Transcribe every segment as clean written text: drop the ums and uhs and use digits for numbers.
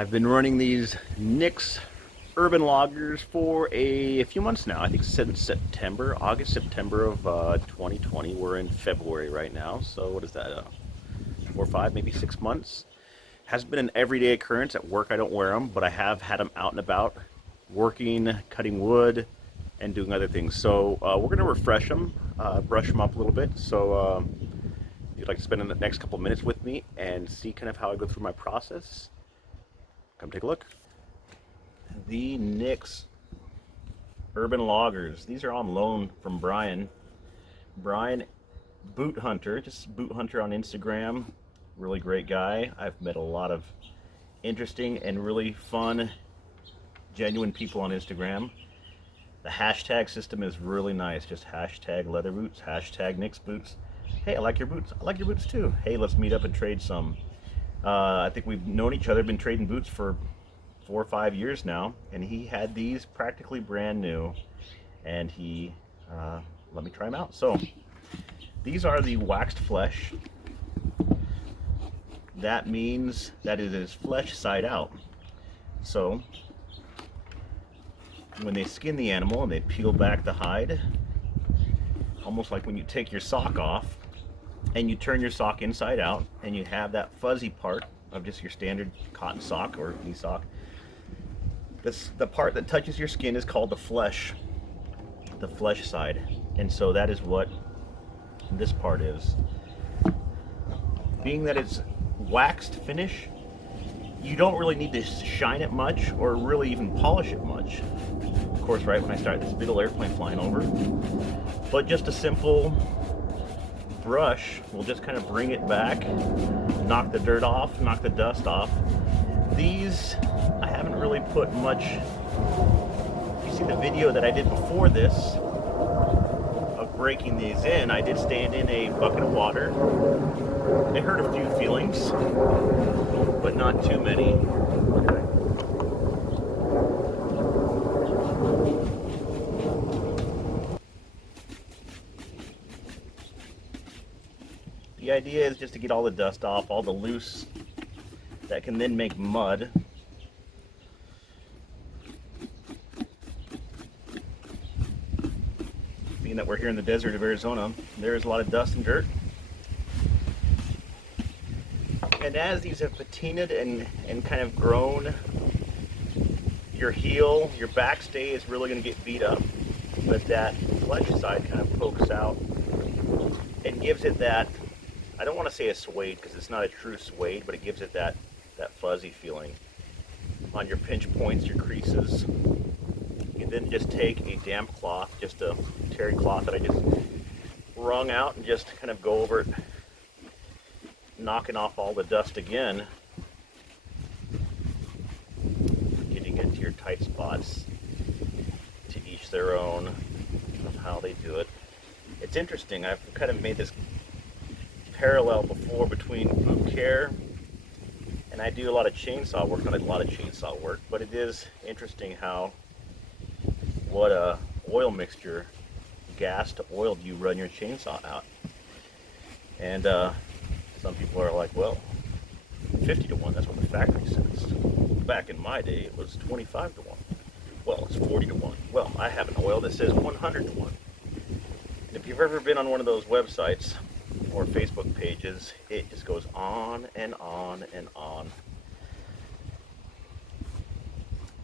I've been running these Nix urban loggers for a few months now. I think since September, August, September of 2020. We're in February right now. So what is that? 4 or 5, maybe 6 months. Hasn't been an everyday occurrence. At work, I don't wear them, but I have had them out and about, working, cutting wood, and doing other things. So we're going to refresh them, brush them up a little bit. So if you'd like to spend the next couple minutes with me and see kind of how I go through my process, come take a look. The Nix Urban Loggers. These are on loan from Brian. Brian Boot Hunter, just Boot Hunter on Instagram. Really great guy. I've met a lot of interesting and really fun, genuine people on Instagram. The hashtag system is really nice. Just hashtag leather boots, hashtag Nix boots. Hey, I like your boots. I like your boots too. Hey, let's meet up and trade some. I think we've known each other, been trading boots for 4 or 5 years now, and he had these practically brand new, and he let me try them out. So these are the waxed flesh. That means that it is flesh side out. So when they skin the animal and they peel back the hide, almost like when you take your sock off and you turn your sock inside out and you have that fuzzy part of just your standard cotton sock or knee sock. The part that touches your skin is called the flesh side. And so that is what this part is. Being that it's waxed finish, you don't really need to shine it much or really even polish it much. Of course, right when I start this little airplane flying over, but just a simple brush will just kind of bring it back, knock the dirt off, knock the dust off. These, I haven't really put much. You see the video that I did before this of breaking these in, I did stand in a bucket of water. It hurt a few feelings, but not too many. The idea is just to get all the dust off, all the loose that can then make mud. Being that we're here in the desert of Arizona, there is a lot of dust and dirt. And as these have patinaed and kind of grown, your heel, your backstay is really going to get beat up. But that flesh side kind of pokes out and gives it that, I don't want to say a suede because it's not a true suede, but it gives it that fuzzy feeling on your pinch points, your creases. You then just take a damp cloth, just a terry cloth that I just wrung out, and just kind of go over it, knocking off all the dust again, getting into your tight spots. To each their own of how they do it. It's interesting, I've kind of made this parallel before between boot care, and I do a lot of chainsaw work, not a lot of chainsaw work, but it is interesting how what a oil mixture, gas to oil, do you run your chainsaw out. And some people are like, well, 50 to 1, that's what the factory says. Back in my day, it was 25 to 1. Well, it's 40 to 1. Well, I have an oil that says 100 to 1. And if you've ever been on one of those websites or Facebook pages, it just goes on and on and on.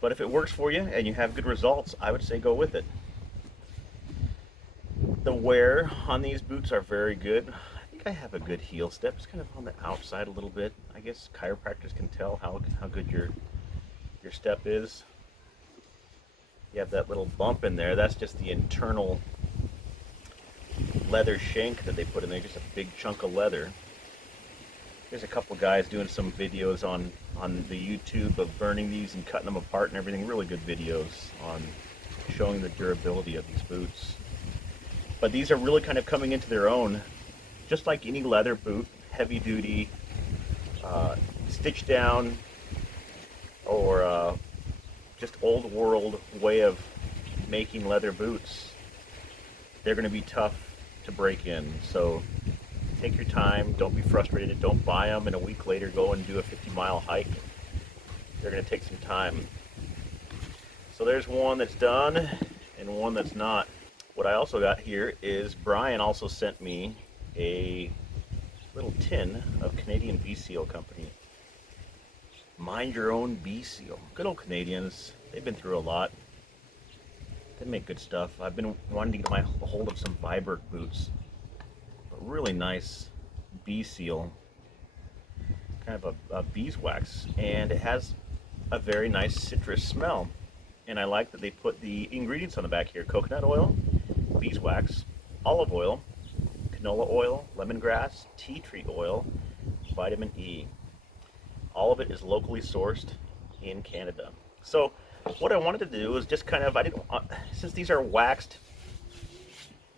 But if it works for you and you have good results, I would say go with it. The wear on these boots are very good. I think I have a good heel step. It's kind of on the outside a little bit. I guess chiropractors can tell how good your step is. You have that little bump in there. That's just the internal leather shank that they put in there, just a big chunk of leather. There's a couple guys doing some videos on the YouTube of burning these and cutting them apart and everything. Really good videos on showing the durability of these boots. But these are really kind of coming into their own, just like any leather boot, heavy duty, stitched down, or just old world way of making leather boots. They're going to be tough to break in. So take your time, don't be frustrated, don't buy them and a week later go and do a 50-mile hike. they're going to take some time. So there's one that's done and one that's not. What I also got here is Brian also sent me a little tin of Canadian Beeseal Company. Mind your own Beeseal. Good old Canadians. They've been through a lot. They make good stuff. I've been wanting to get my hold of some Viberg boots. But really nice Beeseal. Kind of a beeswax. And it has a very nice citrus smell. And I like that they put the ingredients on the back here. Coconut oil, beeswax, olive oil, canola oil, lemongrass, tea tree oil, vitamin E. All of it is locally sourced in Canada. So what I wanted to do is just kind of, since these are waxed,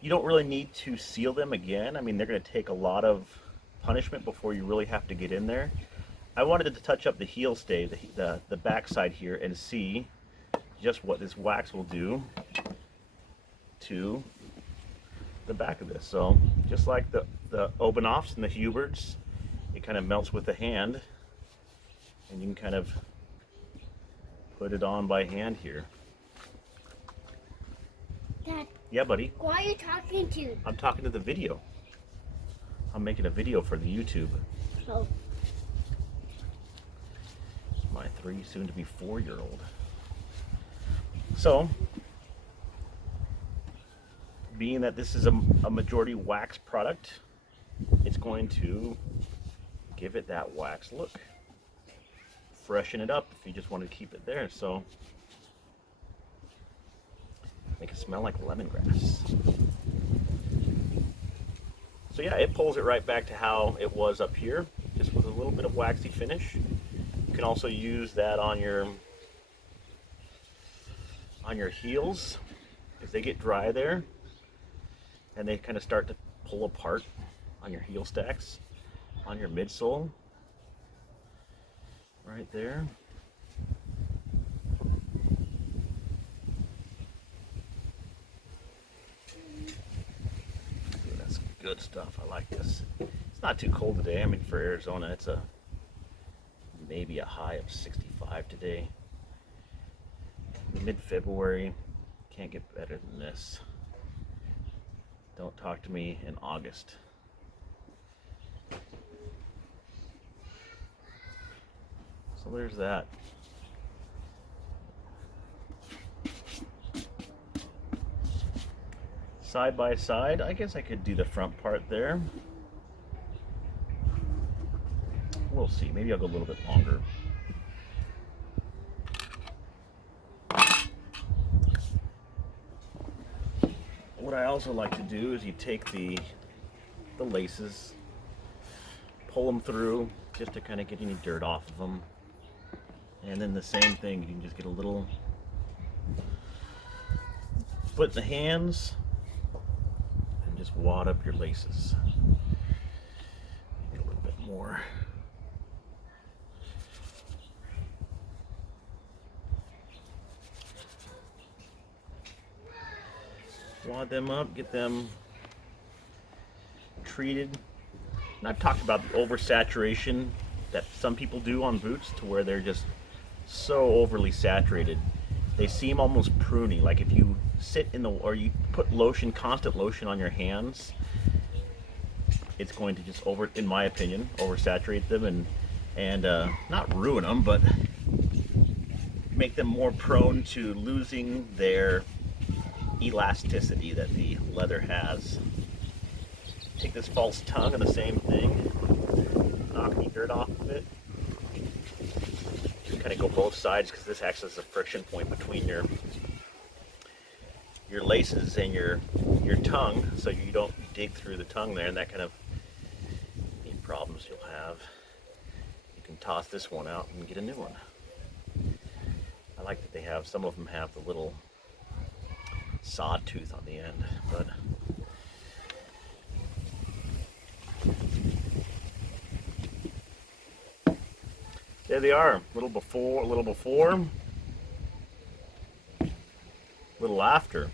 you don't really need to seal them again. I mean, they're going to take a lot of punishment before you really have to get in there. I wanted to touch up the heel stay, the back side here, and see just what this wax will do to the back of this. So just like the Obenoffs and the Huberts, it kind of melts with the hand, and you can kind of put it on by hand here. Dad. Yeah, buddy? Who are you talking to? I'm talking to the video. I'm making a video for the YouTube. Oh. My 3 soon to be 4-year-old. So, being that this is a majority wax product, it's going to give it that wax look. Freshen it up if you just want to keep it there. So, make it smell like lemongrass. So yeah, it pulls it right back to how it was up here, just with a little bit of waxy finish. You can also use that on your heels, because they get dry there and they kind of start to pull apart on your heel stacks, on your midsole right there. Ooh, that's good stuff. I like this. It's not too cold today. I mean, for Arizona, it's maybe a high of 65 today. Mid-February, can't get better than this. Don't talk to me in August. So there's that. Side by side, I guess I could do the front part there. We'll see, maybe I'll go a little bit longer. What I also like to do is you take the laces, pull them through just to kind of get any dirt off of them. And then the same thing, you can just get a little, put in the hands and just wad up your laces. Get a little bit more. Wad them up, get them treated. And I've talked about the oversaturation that some people do on boots, to where they're just so overly saturated. They seem almost pruny, like if you sit in the, or you put lotion, constant lotion on your hands, it's going to just in my opinion, oversaturate them and not ruin them, but make them more prone to losing their elasticity that the leather has. Take this false tongue and the same thing, knock any dirt off of it. Just kind of go both sides, because this acts as a friction point between your laces and your tongue, so you don't dig through the tongue there, and that kind of any problems you'll have. You can toss this one out and get a new one. I like that they have, some of them have the little sawtooth on the end, but there they are. Little before, little after.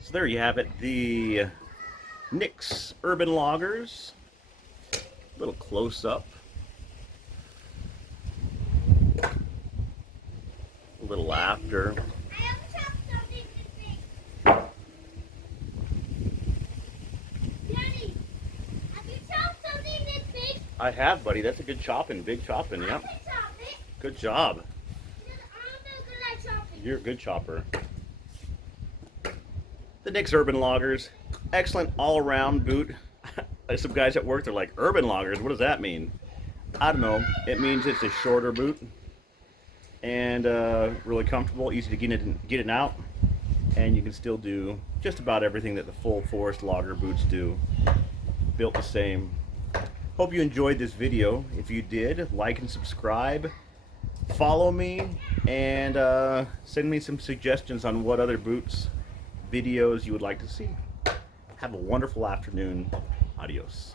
So there you have it, the NYX Urban Loggers. A little close up little after. I have chopped something this big. Daddy, have you chopped something this big? I have, buddy. That's a good chopping, big chopping. I Yep. can chop it. Good job. Because I'm so good at chopping. You're a good chopper. The Nick's Urban Loggers, excellent all-around boot. Some guys at work, they're like, Urban Loggers, what does that mean? I don't know. It means it's a shorter boot and really comfortable, easy to get in and out, and you can still do just about everything that the full forest logger boots do. Built the same. Hope you enjoyed this video. If you did, like and subscribe. Follow me and send me some suggestions on what other boots videos you would like to see. Have a wonderful afternoon. Adios.